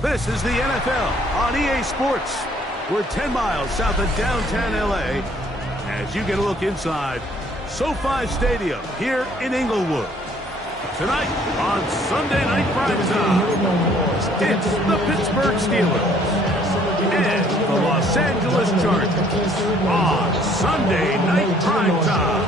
This is the NFL on EA Sports. We're 10 miles south of downtown LA as you get a look inside SoFi Stadium here in Inglewood. Tonight on Sunday Night Primetime, it's the Pittsburgh Steelers and the Los Angeles Chargers on Sunday Night Primetime.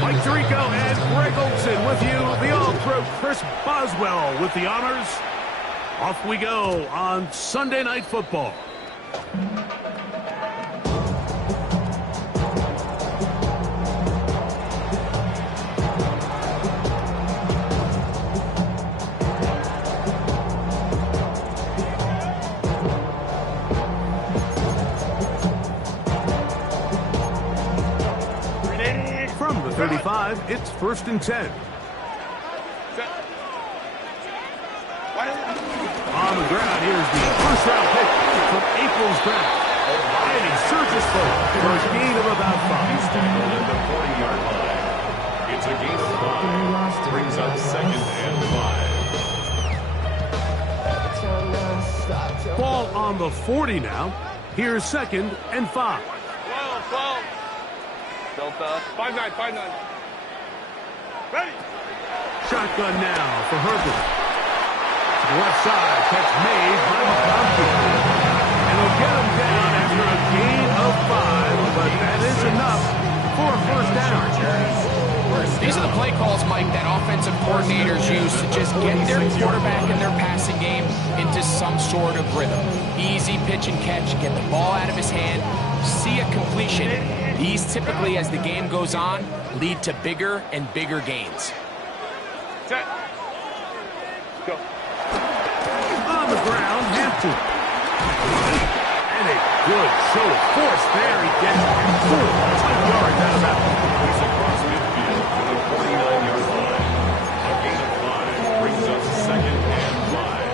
Mike Tirico and Greg Olsen with you. The All-Pro Chris Boswell with the honors. Off we go on Sunday Night Football. From the 35, it's 1st and 10. On the ground, here's the first-round pick from April's draft. And he surges forward for a gain of about 5. He's tackled at the 40-yard line. It's a gain of 5. Brings up 2nd and 5. Ball on the 40 now. Here's 2nd and 5. 12. Delta. 5-9. Ready. Shotgun now for Herbert. To the left side, catch made by McConkey. And he'll get him down after a gain of 5, but that is enough for a first down. These are the play calls, Mike, that offensive coordinators use to just get their quarterback and their passing game into some sort of rhythm. Easy pitch and catch, get the ball out of his hand, see a completion. These typically, as the game goes on, lead to bigger and bigger gains. Set. Go. On the ground, Hampton. And a good show of force there. He gets 2 yards out of bounds. He's across midfield to the 49-yard line. A gain of 5 brings up 2nd and 5.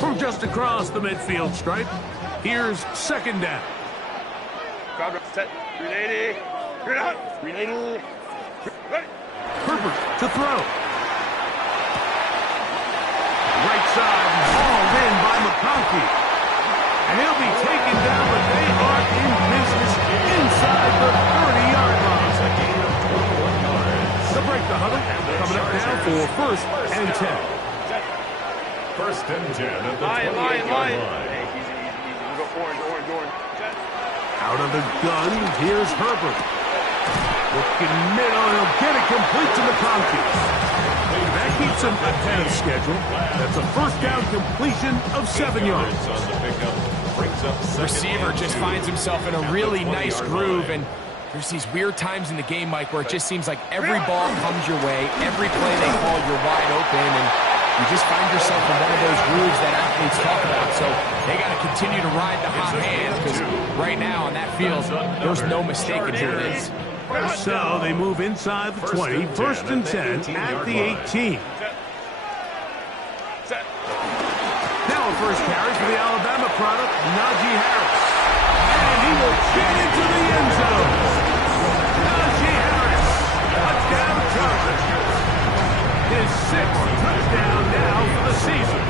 From just across the midfield stripe, here's 2nd down. Crowd set. 380. You're out. 380. Ready. Herbert to throw. Right side, hauled in by McConkey. And he'll be taken down, but they are in business inside the 30-yard line. a gain of 21 yards. To break the huddle, coming up now for 1st and 10. 1st and 10 at the Line. 28-yard line. Hey, easy. We go orange. Set. Out of the gun, here's Herbert. Looking middle, he'll get it complete to McConkey. That keeps him ahead of schedule. That's a first down completion of 7 yards. On the pickup, brings up 2nd Receiver and just 2 finds himself in a at really the nice 20-yard groove, line. and there's these weird times in the game, Mike, where it just seems like every ball comes your way, every play they call, you're wide open, and you just find yourself in one of those grooves that athletes talk about. So they got to continue to ride the hot hand, because right now on that field, there's no mistaking who it is. So they move inside the 20, first and 10 at the 18. Now a first carry for the Alabama product, Najee Harris. And he will get into the end zone. Najee Harris, touchdown Chargers. His 6th touchdown now for the season.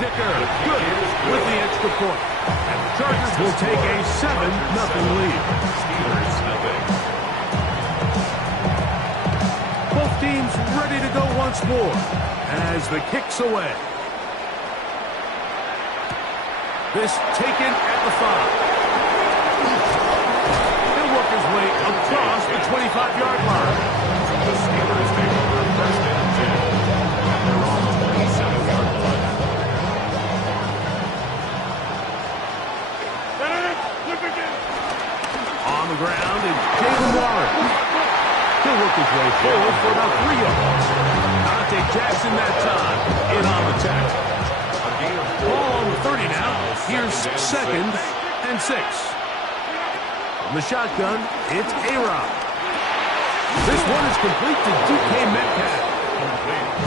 Dicker good with the extra point. And the Chargers will take a 7-0 lead. Both teams ready to go once more as the kick's away. This taken at the 5. He'll work his way across the 25-yard line. The Steelers take over first and 10. They're on the 27-yard line. On the ground is Jaylen Warren. He'll work his way forward for about 3 yards. Dante Jackson that time in on the tackle. Ball on the 30 now. Here's 2nd and 6. From the shotgun, it's A-Rod. This one is complete to DK Metcalf.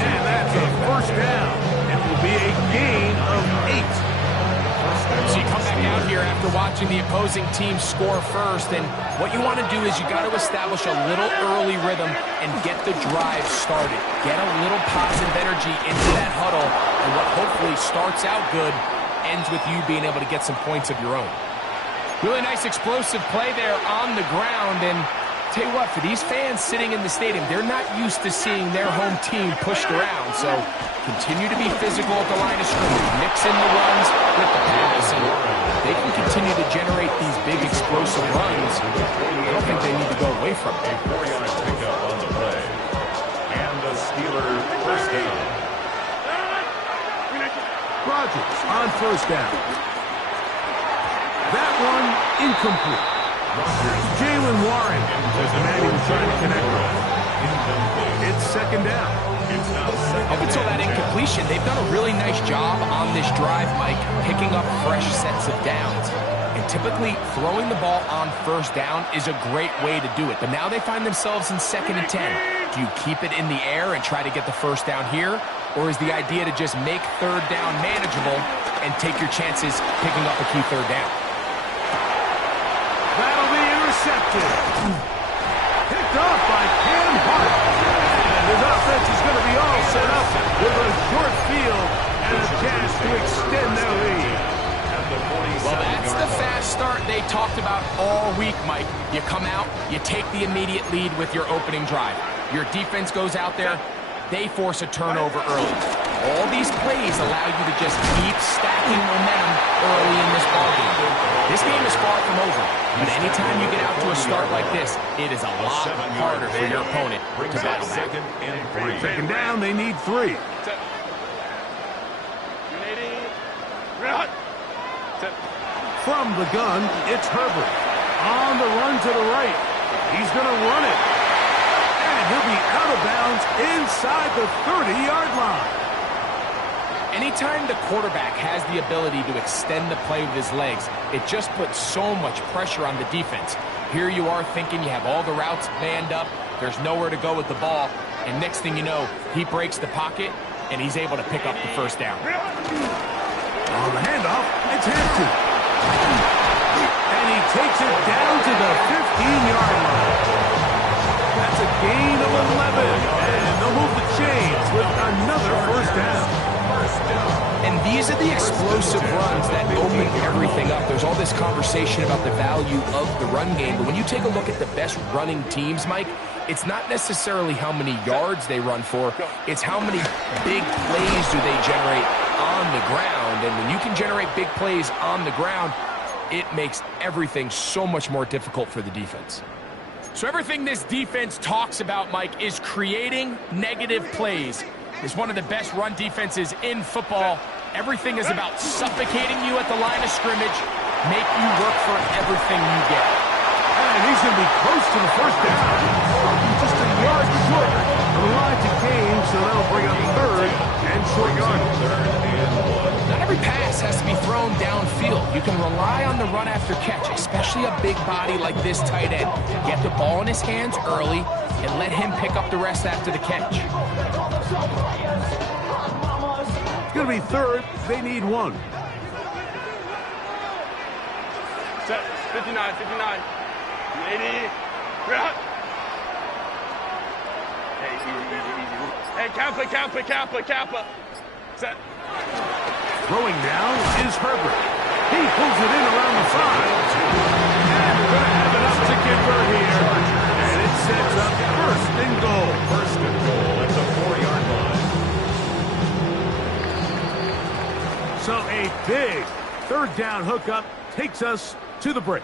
And that's a first down. It will be a gain of 8. So you come back out here after watching the opposing team score first, and what you want to do is you got to establish a little early rhythm and get the drive started. Get a little positive energy into that huddle, and what hopefully starts out good ends with you being able to get some points of your own. Really nice explosive play there on the ground, and tell you what, for these fans sitting in the stadium, they're not used to seeing their home team pushed around, so continue to be physical at the line of scrimmage, mix in the runs with the pass, and they can continue to generate these big explosive runs. I don't think they need to go away from it. A 4-yard pickup on the play. And the Steelers first down. Rodgers on first down. That one incomplete. Jaylen Warren was the man he was trying to connect with. It's 2nd down. Up until that incompletion, they've done a really nice job on this drive, Mike, picking up fresh sets of downs. And typically, throwing the ball on first down is a great way to do it. But now they find themselves in 2nd and 10. Do you keep it in the air and try to get the first down here? Or is the idea to just make 3rd down manageable and take your chances picking up a key 3rd down? That'll be intercepted. Picked off by Cam Hart. And his offense is going to be all set up with a short field and a chance to extend their lead. Well, that's the fast start they talked about all week, Mike. You come out, you take the immediate lead with your opening drive. Your defense goes out there, they force a turnover early. All these plays allow you to just keep stacking momentum early in this ballgame. This game is far from over, but anytime you get out to a start like this, it is a lot harder for your opponent to battle back. 2nd and 3. 2nd down, they need 3. From the gun, it's Herbert. On the run to the right. He's going to run it. And he'll be out of bounds inside the 30-yard line. Anytime the quarterback has the ability to extend the play with his legs, it just puts so much pressure on the defense. Here you are thinking you have all the routes manned up, there's nowhere to go with the ball, and next thing you know, he breaks the pocket, and he's able to pick up the first down. On the handoff, it's Hampton. And he takes it down to the 15-yard line. That's a gain of 11, and they'll move the chains with another first down. And these are the explosive runs that open everything up. There's all this conversation about the value of the run game, but when you take a look at the best running teams, Mike, it's not necessarily how many yards they run for, it's how many big plays do they generate on the ground. And when you can generate big plays on the ground, it makes everything so much more difficult for the defense. So everything this defense talks about, Mike, is creating negative plays. It's one of the best run defenses in football. Everything is about suffocating you at the line of scrimmage, make you work for everything you get. And he's going to be close to the first down. Just a yard short of the line to gain so that'll bring up third and short yardage. Not every pass has to be thrown downfield. You can rely on the run after catch, especially a big body like this tight end. Get the ball in his hands early and let him pick up the rest after the catch. It's going to be third. They need one. Set. 59, 59. 80. We're out. Hey, easy. Hey, Kappa. Set. Throwing now is Herbert. He pulls it in around the 5. And we're going to have it up to Gibber here. And it sets up first and goal. First and goal at the 4-yard line. So a big third down hookup takes us to the break.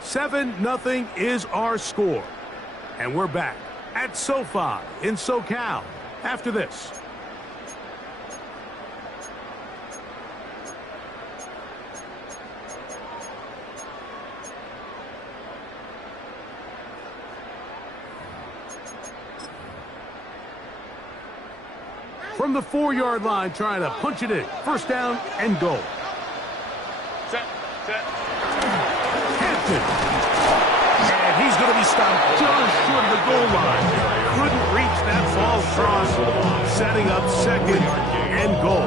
7-0 is our score. And we're back at SoFi in SoCal after this. From the 4-yard line, trying to punch it in. First down and goal. Set. Hampton. And he's going to be stopped just short of the goal line. Couldn't reach that false cross. Setting up second and goal.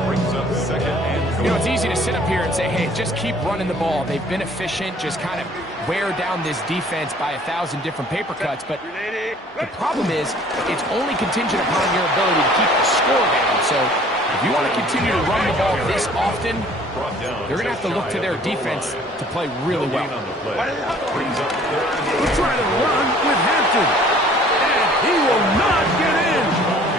You know, it's easy to sit up here and say, hey, just keep running the ball. They've been efficient, just kind of wear down this defense by 1,000 different paper cuts. But the problem is it's only contingent upon your ability to keep the score down. So if you want to continue to run the ball this often, they're going to have to look to their defense to play really well. He's trying to run with Hampton. And he will not get in.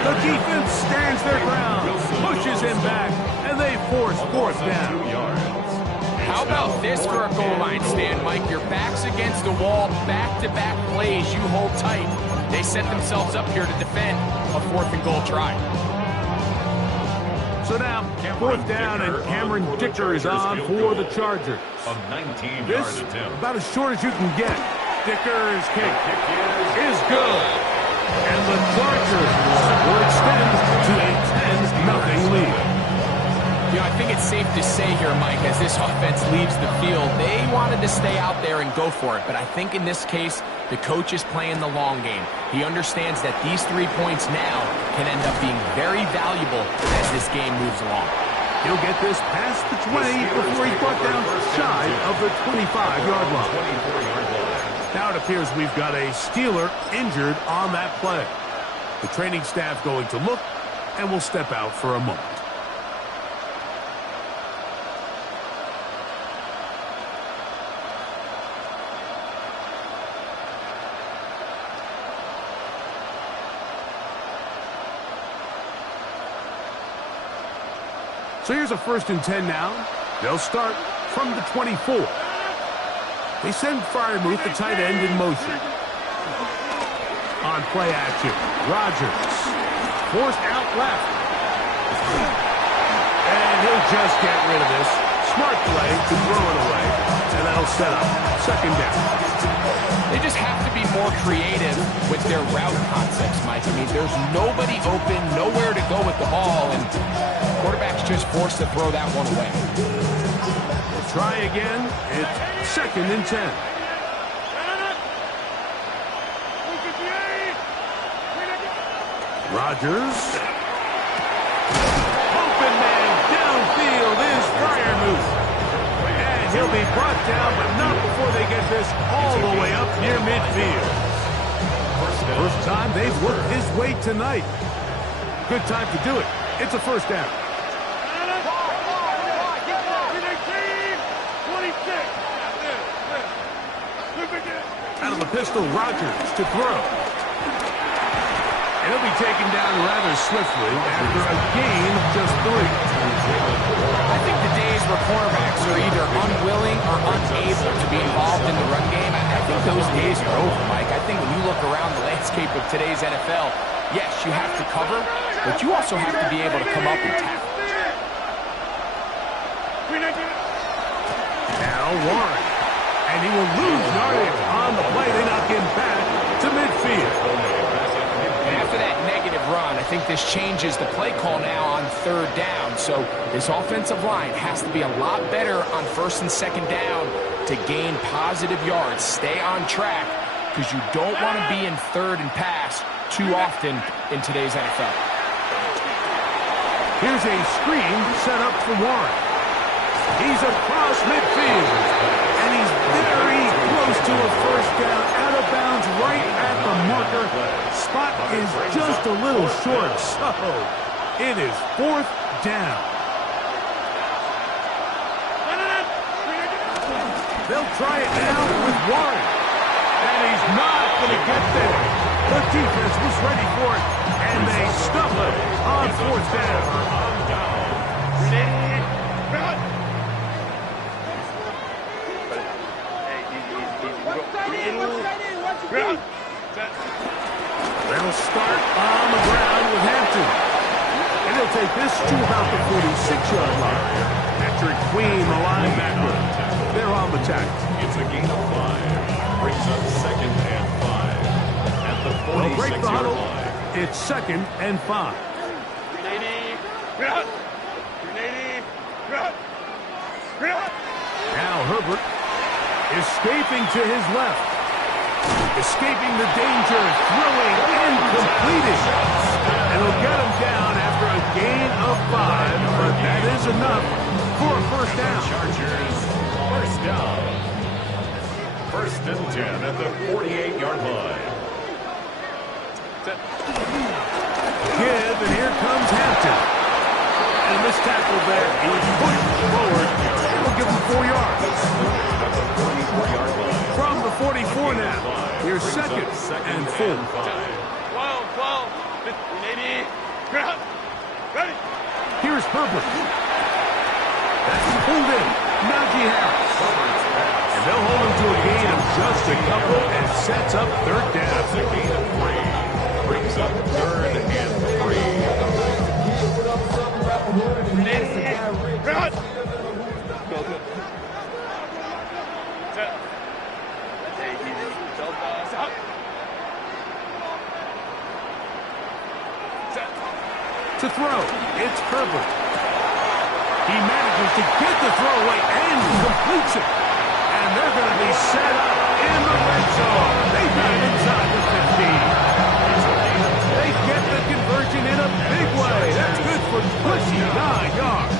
The defense stands their ground, pushes him back, and they force fourth down. How about this for a goal line stand, Mike? Your back's against the wall, back-to-back plays, you hold tight. They set themselves up here to defend a fourth and goal try. So now, fourth down, and Cameron Dicker is on for the Chargers. This, about as short as you can get. Dicker's kick is good. And the Chargers will extend to a 10-0 lead. You know, I think it's safe to say here, Mike, as this offense leaves the field, they wanted to stay out there and go for it. But I think in this case, the coach is playing the long game. He understands that these 3 points now can end up being very valuable as this game moves along. He'll get this past the 20 before he's brought down shy of the 25-yard line. Now it appears we've got a Steeler injured on that play. The training staff going to look, and will step out for a moment. So here's a 1st and 10 now. They'll start from the 24. They send Freiermuth, the tight end, in motion. On play action, Rodgers. Forced out left. And he'll just get rid of this. Smart play to throw it away. And that'll set up second down. They just have to be more creative with their route concepts, Mike. I mean, there's nobody open, nowhere to go with the ball, and quarterback's just forced to throw that one away. We'll try again. It's 2nd and 10. Rodgers. Open man downfield is Freiermuth. And he'll be brought down, but not before they get this all the way up near midfield. First time they've worked his way tonight. Good time to do it. It's a first down. Out of the pistol, Rodgers to throw. And he'll be taken down rather swiftly after a gain of just 3. I think the days where cornerbacks are either unwilling or unable to be involved in the run game, I think those days are over, Mike. I think when you look around the landscape of today's NFL, yes, you have to cover, but you also have to be able to come up and tackle. Now Warren. And he will lose yardage on the play. They knock him back to midfield. And after that negative run, I think this changes the play call now on third down. So this offensive line has to be a lot better on first and second down to gain positive yards. Stay on track because you don't want to be in third and pass too often in today's NFL. Here's a screen set up for Warren. He's across midfield, and he's very close to a first down, out of bounds right at the marker. Spot is just a little short, so it is fourth down. They'll try it now with Warren, and he's not going to get there. The defense was ready for it, and they stuff it on fourth down. They'll start on the ground with Hampton. And he'll take this to about the 46-yard line. Patrick Queen, the linebacker. They're on the tackle. It's a gain of 5. Brings up second and 5. At the 46-yard line. It's second and 5. Now Herbert escaping to his left. Escaping the danger, throwing and completing. And he'll get him down after a gain of 5, but that is enough for a first down. Chargers, first down. First and 10 at the 48-yard line. Give, and here comes Hampton. And this tackle there, he's pushed forward. It'll give him 4 yards. At the 44-yard line. From the 44 now. Here's second and 4. 12, 12, 15, 80. Ready. Here's Herbert. That's pulled in. Najee Harris. And they'll hold him to a gain of just a couple and sets up third down. That's a gain of 3. Brings up third and 3. To throw, it's Herbert. He manages to get the throw away and completes it. And they're going to be set up in the red zone. They got it inside the 15. They get the conversion in a big way. That's good for 29 yards.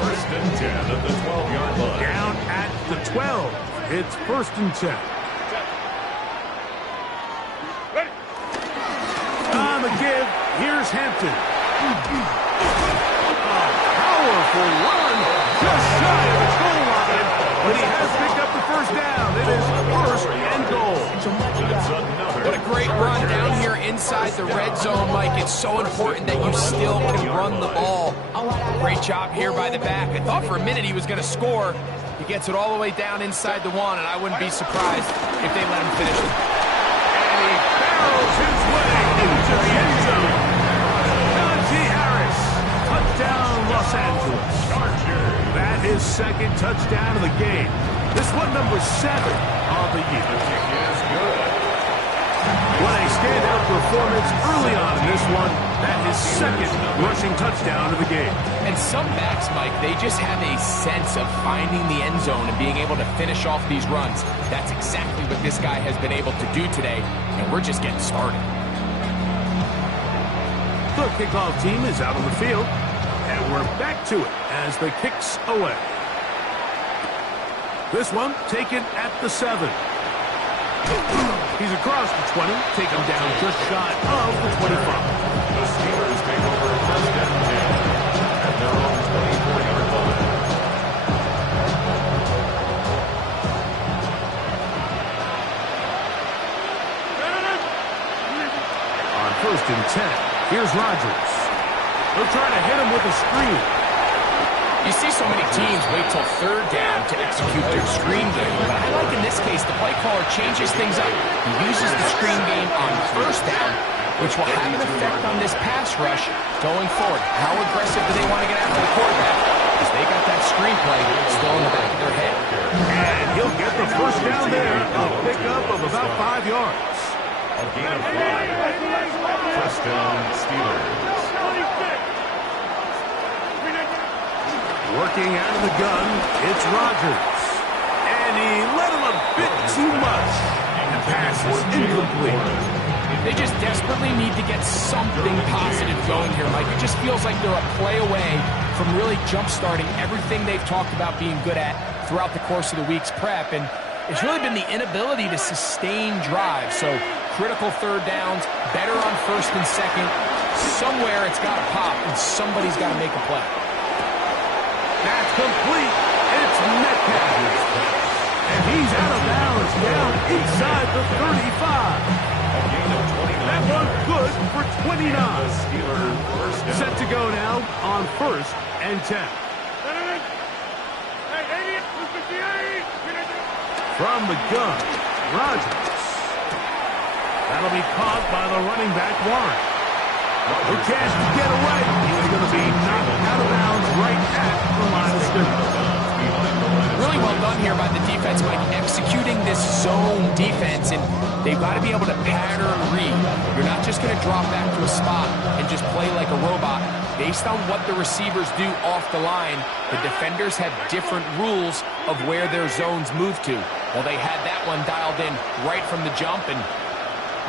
First and 10 at the 12-yard line. Down at the 12. It's first and 10. Ready. On the give, here's Hampton. A powerful run, just shy of the goal line, but he has picked up the first down. It is first and goal. What a great run down here inside the red zone, Mike. It's so important that you still can run the ball. Great job here by the back. I thought for a minute he was going to score. He gets it all the way down inside the 1, and I wouldn't be surprised if they let him finish it. And he barrels his way into the end zone. Najee Harris, touchdown Los Angeles. That is second touchdown of the game. This one number 7 on the year. Is good. What a standout performance early on in this one. That is second rushing touchdown of the game. And some backs, Mike, they just have a sense of finding the end zone and being able to finish off these runs. That's exactly what this guy has been able to do today, and we're just getting started. The kickoff team is out on the field, and we're back to it as the kick's away. This one taken at the 7. He's across the 20, take him down just shy of the 25. The Steelers take over first and 10 at their own 24-yard line. On first and 10, here's Rodgers. They'll try to hit him with a screen. You see so many teams wait till third down to execute their screen game, but I like in this case the play caller changes things up. He uses the screen game on first down, which will have an effect on this pass rush going forward. How aggressive do they want to get after the quarterback? Because they got that screen play still in the back of their head. And he'll get the first down there, a pickup of about 5 yards. A gain of 5. First down, Steelers. Working out of the gun, it's Rodgers. And he let him a bit too much. The pass is incomplete. They just desperately need to get something positive going here, Mike. It just feels like they're a play away from really jump-starting everything they've talked about being good at throughout the course of the week's prep. And it's really been the inability to sustain drives. So critical third downs, better on first and second. Somewhere it's got to pop, and somebody's got to make a play. That's complete. It's Metcalf. And he's out of bounds down inside the 35. A gain of 29. That one good for 29. Steelers first down. Set to go now on first and 10. From the gun, Rodgers. That'll be caught by the running back, Warren. The chance to get away. He's going to be knocked out of bounds right at the line of scrimmage. Really well done here by the defense, Mike, executing this zone defense, and they've got to be able to pattern read. You're not just going to drop back to a spot and just play like a robot. Based on what the receivers do off the line, the defenders have different rules of where their zones move to. Well, they had that one dialed in right from the jump, and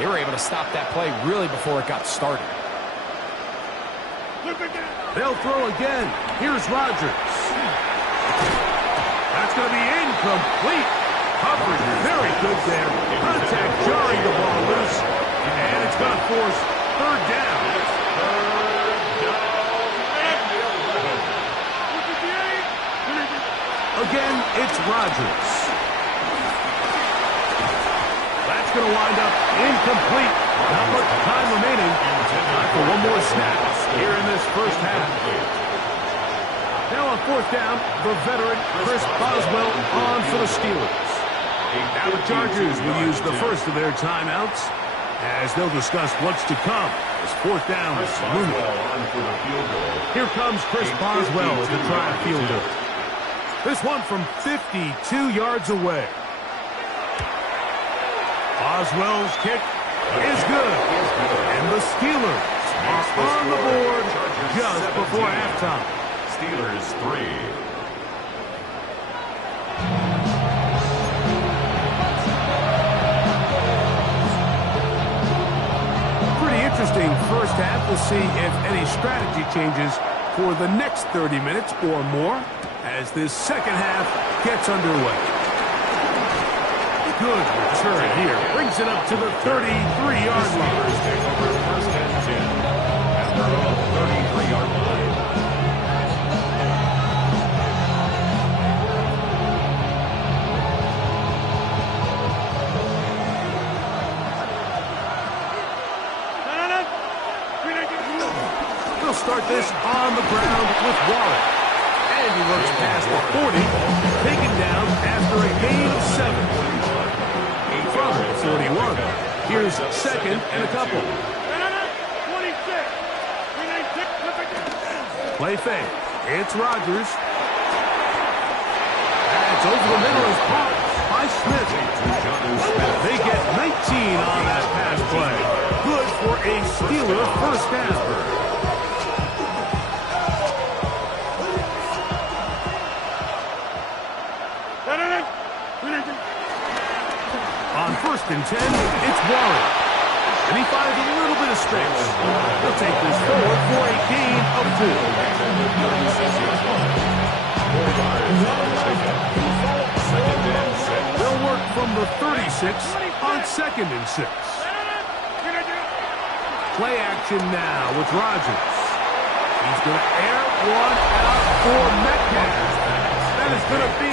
they were able to stop that play really before it got started. They'll throw again. Here's Rodgers. That's going to be incomplete. Coverage very good there. Contact jarring the ball loose. And it's going to force third down. Again, it's Rodgers. That's going to wind up incomplete. Not much time remaining. Time for one more snap here in this first half. Now on fourth down, the veteran Chris Boswell on for the Steelers. Now the Chargers will use the first of their timeouts as they'll discuss what's to come as fourth down is looming. Here comes Chris Boswell to try a field goal. This one from 52 yards away. Boswell's kick is good. And the Steelers are on the board just before halftime. Steelers 3. Pretty interesting first half. We'll see if any strategy changes for the next 30 minutes or more as this second half gets underway. Good return here. Brings it up to the 33-yard line. Take over first and 10 at their 33-yard line. They'll start this on the ground with Warren. And he looks past the 40, taken down after a gain of 7. From 41. Here's second and a couple. Play fake. It's Rodgers. That's over the middle is caught by Smith. They get 19 on that pass play. Good for a Steeler first down. On first and 10, it's Warren. And he finds a little bit of space. He'll take this forward for a gain of 2. They'll work from the 36 on second and 6. Play action now with Rodgers. He's going to air one out for Metcalf. That is going to be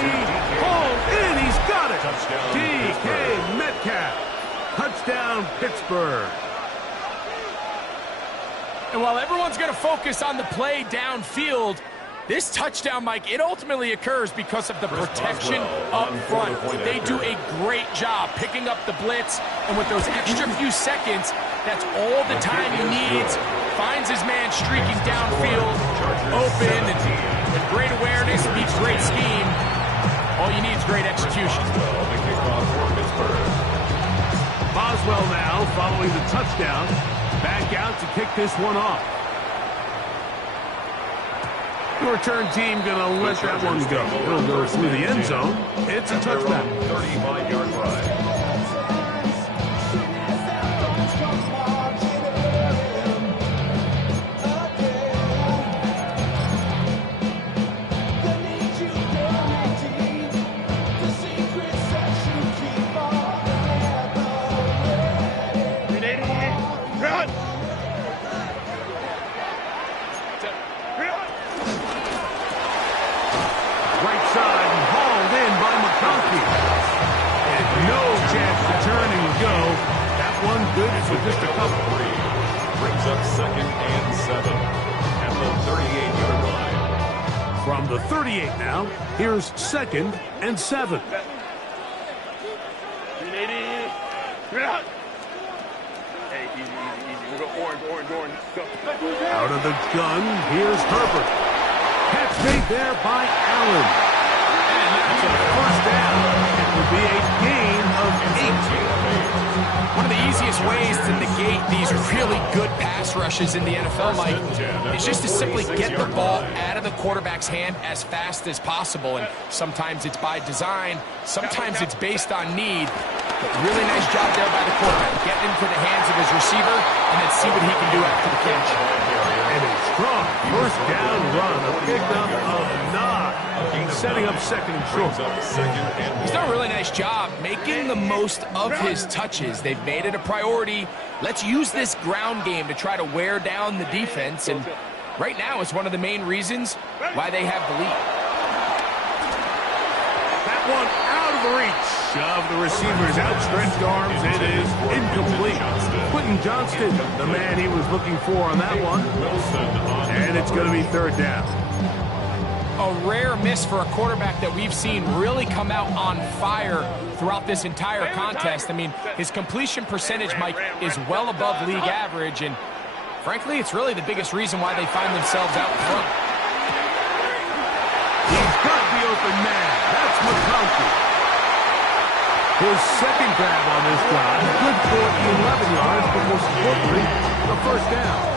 pulled in. He's got it. DK Metcalf. Touchdown, Pittsburgh. And while everyone's going to focus on the play downfield, this touchdown, Mike, it ultimately occurs because of the protection up front. They do a great job picking up the blitz, and with those extra few seconds, that's all the time he needs. Finds his man streaking downfield, open, and great awareness meets great scheme. All you need is great execution. Boswell now following the touchdown. Back out to kick this one off. The return team going to let that one go. It'll go through the end zone. It's a touchback. 35-yard line. Right side and hauled in by McConkey. And no chance to turn and go. That one good for just a couple. Brings up 2nd and 7 at the 38-yard line. From the 38 now, here's 2nd and 7. 380. Bring it out. Hey, easy. We'll go orange. Go. Out of the gun, here's Herbert. Catch made there by Allen. And that's a first down. It will be a gain of 8. One of the easiest ways to negate these really good pass rushes in the NFL, Mike, is just to simply get the ball out of the quarterback's hand as fast as possible. And sometimes it's by design, sometimes it's based on need. But really nice job there by the quarterback. Get into the hands of his receiver and then see what he can do after the catch. And a strong first down run, a pickup of 9. Setting up 2nd and short. He's done a really nice job making the most of his touches. They've made it a priority. Let's use this ground game to try to wear down the defense. And right now it's one of the main reasons why they have the lead. That one out of the reach of the receiver's outstretched arms. It is incomplete. Quentin Johnston, the man he was looking for on that one. And it's going to be 3rd down. A rare miss for a quarterback that we've seen really come out on fire throughout this entire contest. I mean, his completion percentage, Mike, is well above league average, and frankly, it's really the biggest reason why they find themselves out in front. He's got the open man. That's McConkey. His 2nd grab on this drive. Good for 11 yards, but most importantly, the first down.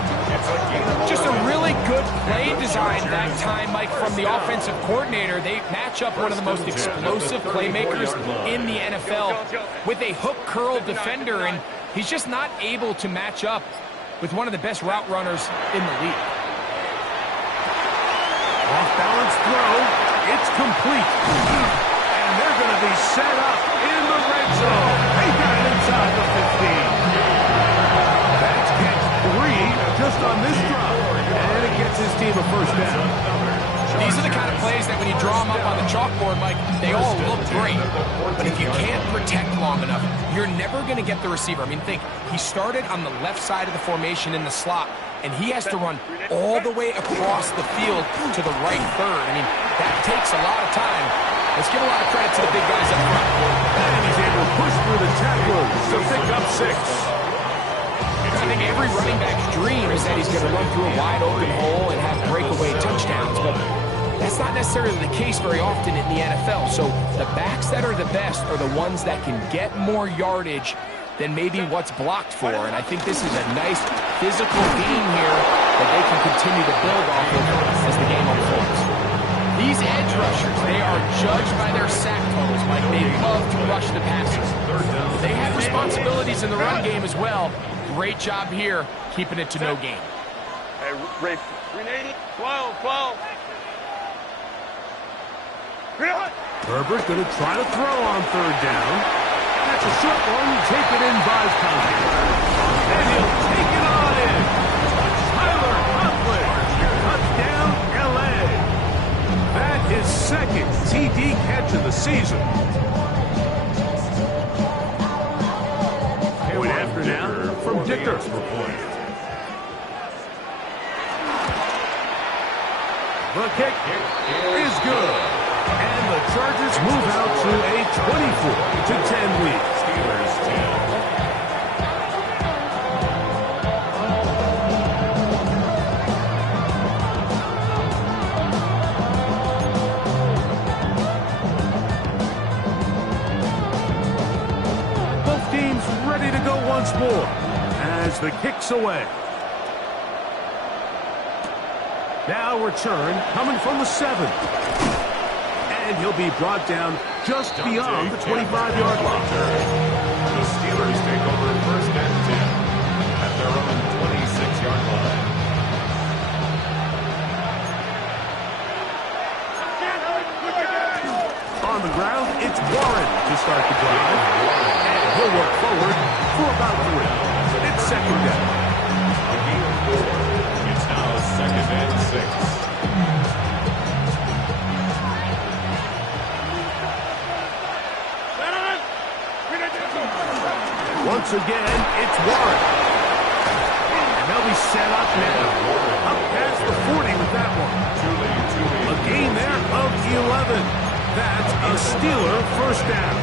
Just a really good play design that time, Mike, from the offensive coordinator. They match up one of the most explosive playmakers in the NFL with a hook curl defender, and he's just not able to match up with one of the best route runners in the league. Off-balance throw. It's complete. And they're going to be set up in the red zone. They got it inside the 15. That's catch 3 just on this drive. And it gets his team a first down. These are the kind of plays that when you draw them up on the chalkboard, Mike, they all look great. But if you can't protect long enough, you're never going to get the receiver. I mean, think, he started on the left side of the formation in the slot, and he has to run all the way across the field to the right third. I mean, that takes a lot of time. Let's give a lot of credit to the big guys up front. And he's able to push through the tacklers to pick up 6. I think every running back's dream is that he's going to run through a wide open hole and have breakaway touchdowns, but that's not necessarily the case very often in the NFL. So the backs that are the best are the ones that can get more yardage than maybe what's blocked for. And I think this is a nice physical game here that they can continue to build off of as the game unfolds. These edge rushers, they are judged by their sack totals, Mike. They love to rush the passer. They have responsibilities in the run game as well. Great job here, keeping it to no gain. Hey, Ray, 380. 12. Herbert going to try to throw on 3rd down. That's a short one. Taken in by Conklin. And he'll take it on in. Tyler Conklin. Touchdown, L.A. That is 2nd TD catch of the season. Point after now from Dicker. The kick is good. And the Chargers move out to a 24-10 lead. Steelers 10. Both teams ready to as the kick's away. Now return coming from the 7. And he'll be brought down just beyond the 25-yard line. The Steelers take over first and 10 at their own 26-yard line. On the ground, it's Warren to start the drive. And he'll work forward for about 3. It's second down. A gain of 4. It's now second and 6. Once again, it's Warren. And they'll be set up now. Up past the 40 with that one. A gain there of 11. That's a Steeler first down.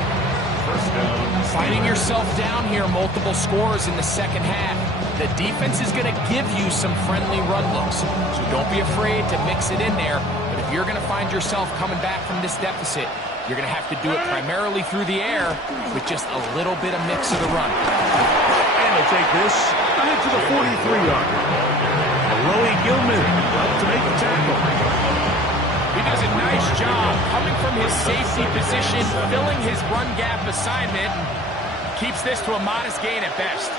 Finding yourself down here, multiple scores in the second half. The defense is going to give you some friendly run looks, so don't be afraid to mix it in there. But if you're going to find yourself coming back from this deficit, you're going to have to do it primarily through the air with just a little bit of mix of the run. And he'll take this ahead to the 43-yard line. Loey Gilman up to make the tackle. He does a nice job coming from his safety position, filling his run gap assignment, and keeps this to a modest gain at best.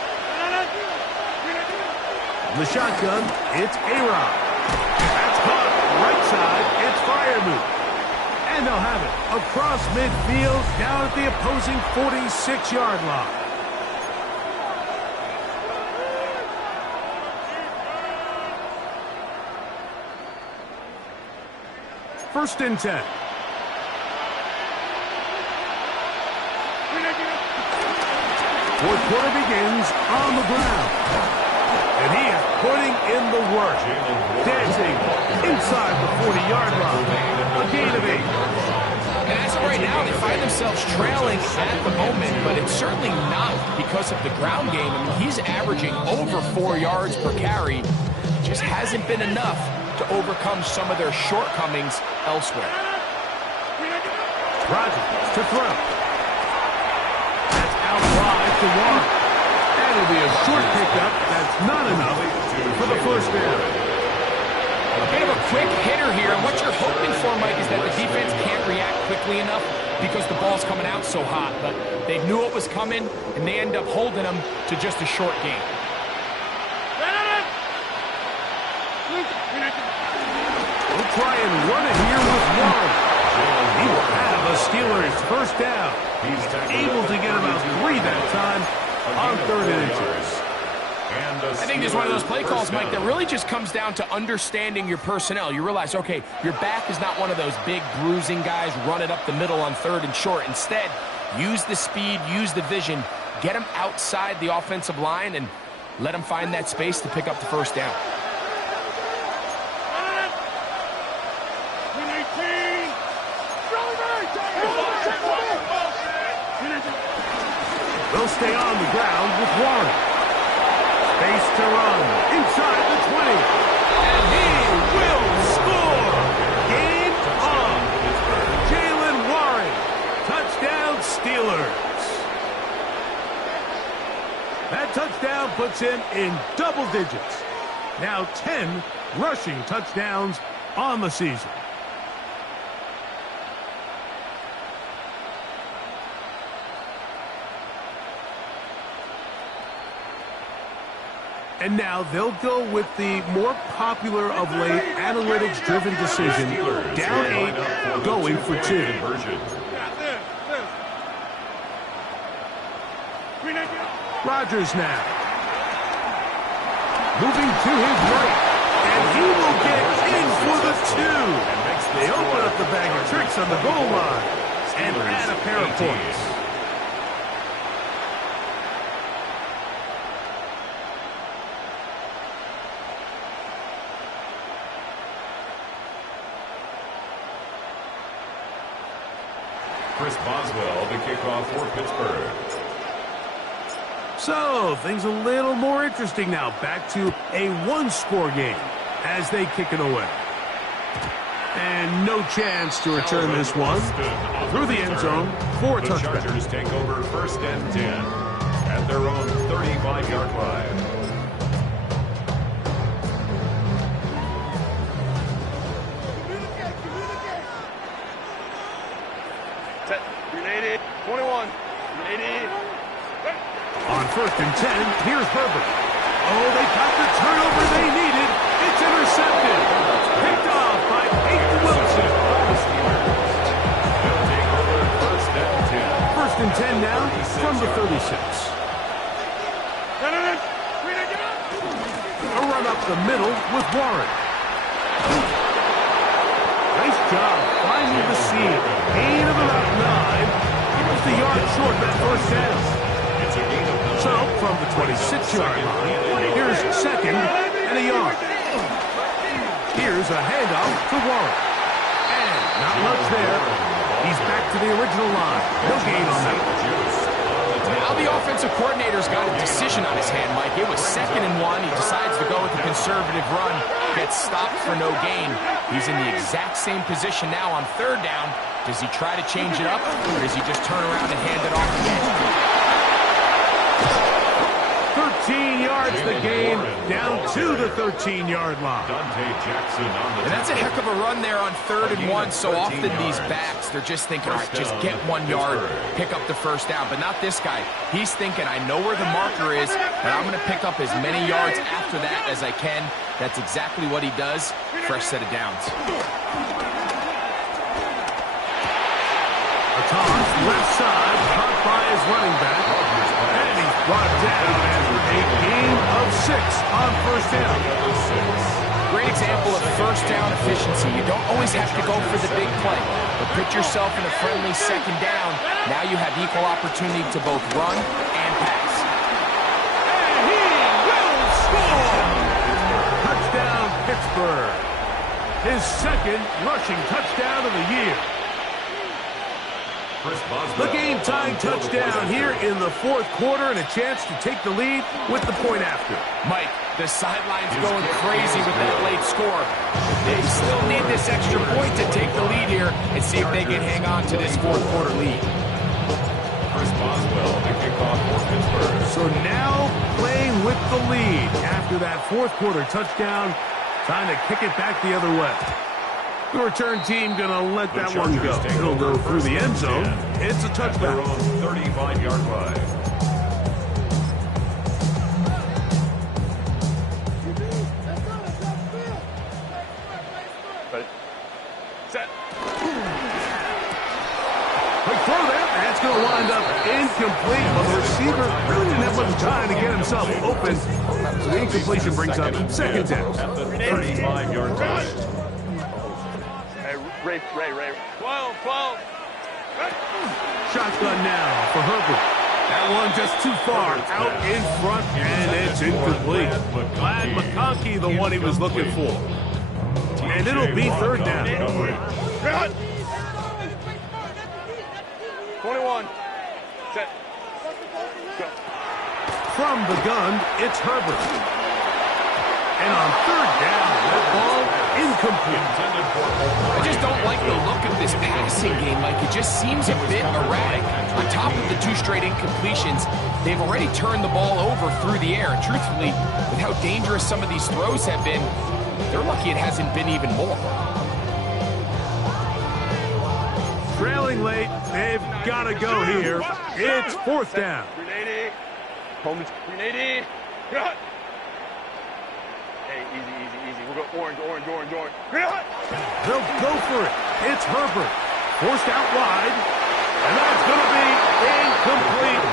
The shotgun, it's A-Rod. That's caught right side, it's Freiermuth. And they'll have it across midfield down at the opposing 46-yard line. First and 10. Fourth quarter begins on the ground. And he is putting in the work. Dancing inside the 40-yard line. A gain of 8. And as of right now, they find themselves trailing at the moment, but it's certainly not because of the ground game. I mean, he's averaging over 4 yards per carry. Just hasn't been enough to overcome some of their shortcomings elsewhere. Rodgers to throw. That's out wide to Warren. That'll be a short pickup. That's not enough for the first down. A bit of a quick hitter here, and what you're hoping for, Mike, is that the defense can't react quickly enough because the ball's coming out so hot. But they knew it was coming, and they end up holding them to just a short gain. We'll try and run it here with Warren. He will have a Steelers first down. He's able to get about 3 that time on 3rd and 2. I think this is one of those play calls, Mike, that really just comes down to understanding your personnel. You realize, okay, your back is not one of those big bruising guys running up the middle on 3rd and short. Instead, use the speed, use the vision, get them outside the offensive line, and let them find that space to pick up the first down. They'll stay on the ground with Warren. Space to run inside the 20. And he will score. Game on. Jaylen Warren. Touchdown Steelers. That touchdown puts him in double digits. Now 10 rushing touchdowns on the season. And now they'll go with the more popular of late analytics-driven decision. Down 8, going for 2. Rodgers now. Moving to his right. And he will get in for the 2. They open up the bag of tricks on the goal line. And add a pair of points. Chris Boswell, the kickoff for Pittsburgh. So, things a little more interesting now. Back to a one-score game as they kick it away. And no chance to return this one. Through the end zone for a touchdown. The Chargers take over first and 10 at at their own 35-yard line. Set. 21. 80. On 1st and 10, here's Herbert. Oh, they got the turnover they needed. It's intercepted. Picked off by Aiden Wilson. First and 10 now from the 36. A run up the middle with Warren. Nice job finding the seam. Gain of about 9. Just a yard short that first down. So, from the 26-yard line, here's 2nd and a yard. Here's a handoff to Warren. And not much there. He's back to the original line. No gain on that. Now the offensive coordinator's got a decision on his hand, Mike. It was 2nd and 1. He decides to go with the conservative run. Gets stopped for no gain. He's in the exact same position now on 3rd down. Does he try to change it up, or does he just turn around and hand it off again? 13 yards the gain, down to the 13-yard line. And that's a heck of a run there on 3rd and 1. So often these backs, they're just thinking, all right, just get 1 yard, pick up the first down. But not this guy. He's thinking, I know where the marker is, and I'm going to pick up as many yards after that as I can. That's exactly what he does. Fresh set of downs. A toss, left side, caught by his running back. And he's brought down after a gain of 6 on 1st down. Great example of first down efficiency. You don't always have to go for the big play, but put yourself in a friendly 2nd down. Now you have equal opportunity to both run and pass. And he will score! Touchdown, Pittsburgh. His 2nd rushing touchdown of the year. The game-tying touchdown here in the 4th quarter, and a chance to take the lead with the point after. Mike, the sideline's going crazy with that late score. They still need this extra point to take the lead here and see if they can hang on to this 4th quarter lead. Chris Boswell, the kickoff for Pittsburgh. So now playing with the lead after that 4th quarter touchdown. Time to kick it back the other way. The return team going to let that one go. It'll go through the end zone. It's a touchdown. 35-yard line. Set. Quick throw there. That's going to wind up incomplete. But the receiver really didn't have much time to get himself open. So the incompletion brings up 2nd down. At the 35-yard line. Ray. 12. Shotgun now for Herbert. That one just too far out in front, and it's incomplete. Glad McConkey, the one he was looking for. And it'll be 3rd down. 21. Set. Go. From the gun, it's Herbert. And on 3rd down, that ball incomplete. I just don't like the look of this passing game, Mike. It just seems a bit erratic. On top of the 2 straight incompletions, they've already turned the ball over through the air. And truthfully, with how dangerous some of these throws have been, they're lucky it hasn't been even more. Trailing late, they've got to go here. It's 4th down. 380. Home is 380. Cut. Hey, easy. We'll go orange. They'll go for it. It's Herbert. Forced out wide. And that's going to be incomplete.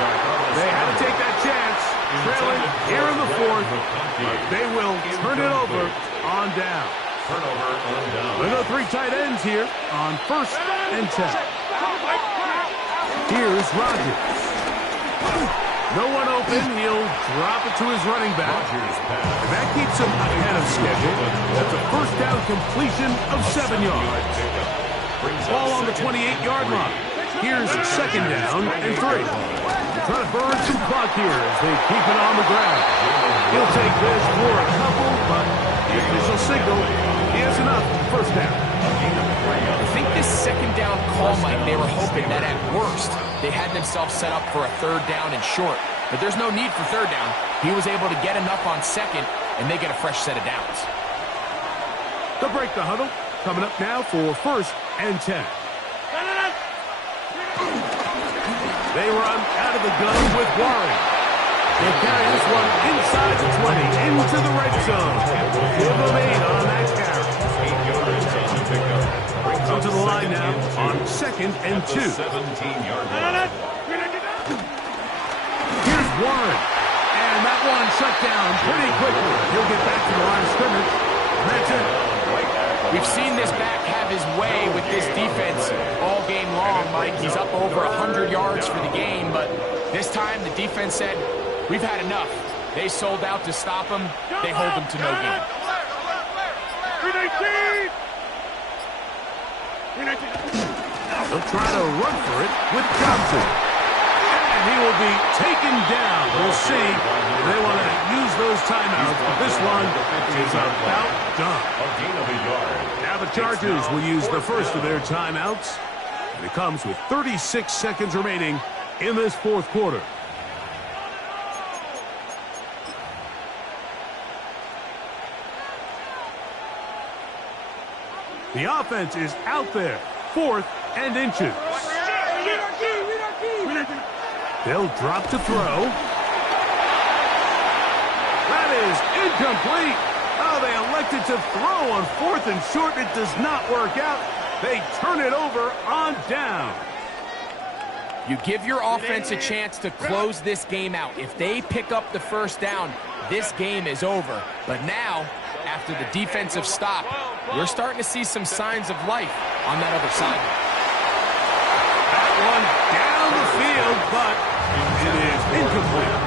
They had to take that chance. Trailing here in the 4th. But they will turn it over on down. Turnover on down. There are 3 tight ends here on 1st and 10. Here's Rodgers. No one open. He'll drop it to his running back. And that keeps him ahead of schedule. That's a 1st down completion of 7 yards. Ball on the 28-yard line. Here's 2nd down and 3. They're trying to burn some clock here as they keep it on the ground. He'll take this for a couple, but the official signal, he has enough. 1st down. I think this 2nd down call, Mike, they were hoping that at worst, they had themselves set up for a 3rd down and short. but there's no need for third down. He was able to get enough on second, and they get a fresh set of downs. To break the huddle, coming up now for 1st and 10. They run out of the gun with Warren. They carry this one inside the 20, into the red zone. Give them 8 on that carry. 8 yards on the pickup. Come to the line now on 2nd and 2. 17-yard line. Here's Warren. And that one shut down pretty quickly. He'll get back to the line of scrimmage. That's it. We've seen this back have his way with this defense all game long, Mike. He's up over 100 yards for the game, but this time the defense said, we've had enough. They sold out to stop him. They hold him to no gain. They'll try to run for it with Johnson. And he will be taken down. We'll see. They want to use those timeouts, but this one is about done. A gain of a yard. Now the Chargers will use the first of their timeouts. And it comes with 36 seconds remaining in this 4th quarter. The offense is out there. 4th and inches. They'll drop to throw. That is incomplete. Oh, they elected to throw on 4th and short. It does not work out. They turn it over on down. You give your offense a chance to close this game out. If they pick up the first down, this game is over. But now, after the defensive stop, we're starting to see some signs of life on that other side. That one down the field, but it is incomplete.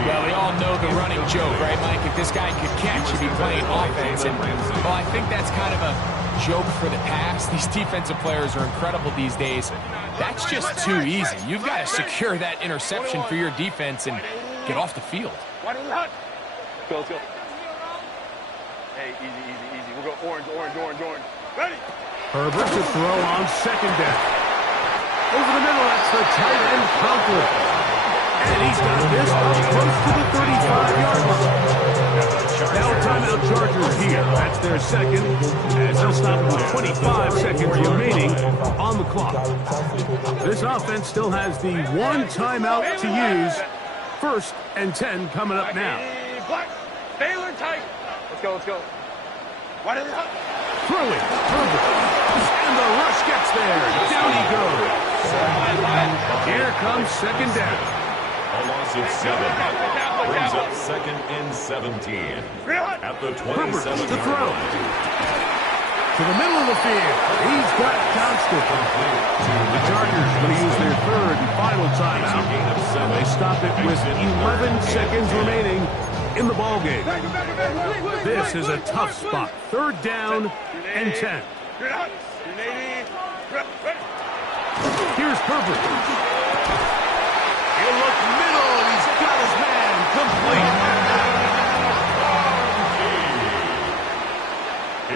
Well, we all know the running joke, right, Mike? If this guy could catch, he'd be playing offense. And, well, I think that's kind of a joke for the past. These defensive players are incredible these days. That's just too easy. You've got to secure that interception for your defense and get off the field. Let's go. Hey, easy. We'll go orange. Ready? Herbert to throw on 2nd down. Over the middle, that's the tight end, Conklin. And he's got this up close to the 35-yard line. Now timeout Chargers here. That's their second. As they'll stop with 25 seconds remaining on the clock. This offense still has the 1 timeout to use. 1st and 10 coming up now. Black. Baylor tight. Let's go. Throwing. Herbert. And the rush gets there. Down he goes. Here comes 2nd down. A loss of 7 brings up 2nd and 17 at the 27 Herbert to throw. To the middle of the field. He's got Johnston. The Chargers going to use their 3rd and final timeout. And they stop it with 11 seconds remaining in the ballgame. This is a tough spot. 3rd down and 10. Here's Herbert. He'll look middle, and he's got his man complete.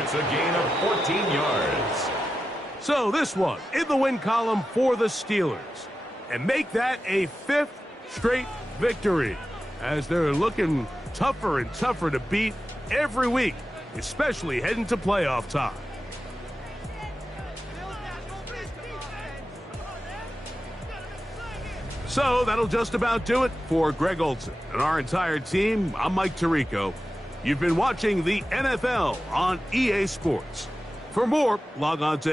It's a gain of 14 yards. So this one in the win column for the Steelers. And make that a 5th straight victory as they're looking tougher and tougher to beat every week, especially heading to playoff time. So that'll just about do it for Greg Olsen and our entire team. I'm Mike Tirico. You've been watching the NFL on EA Sports. For more, log on to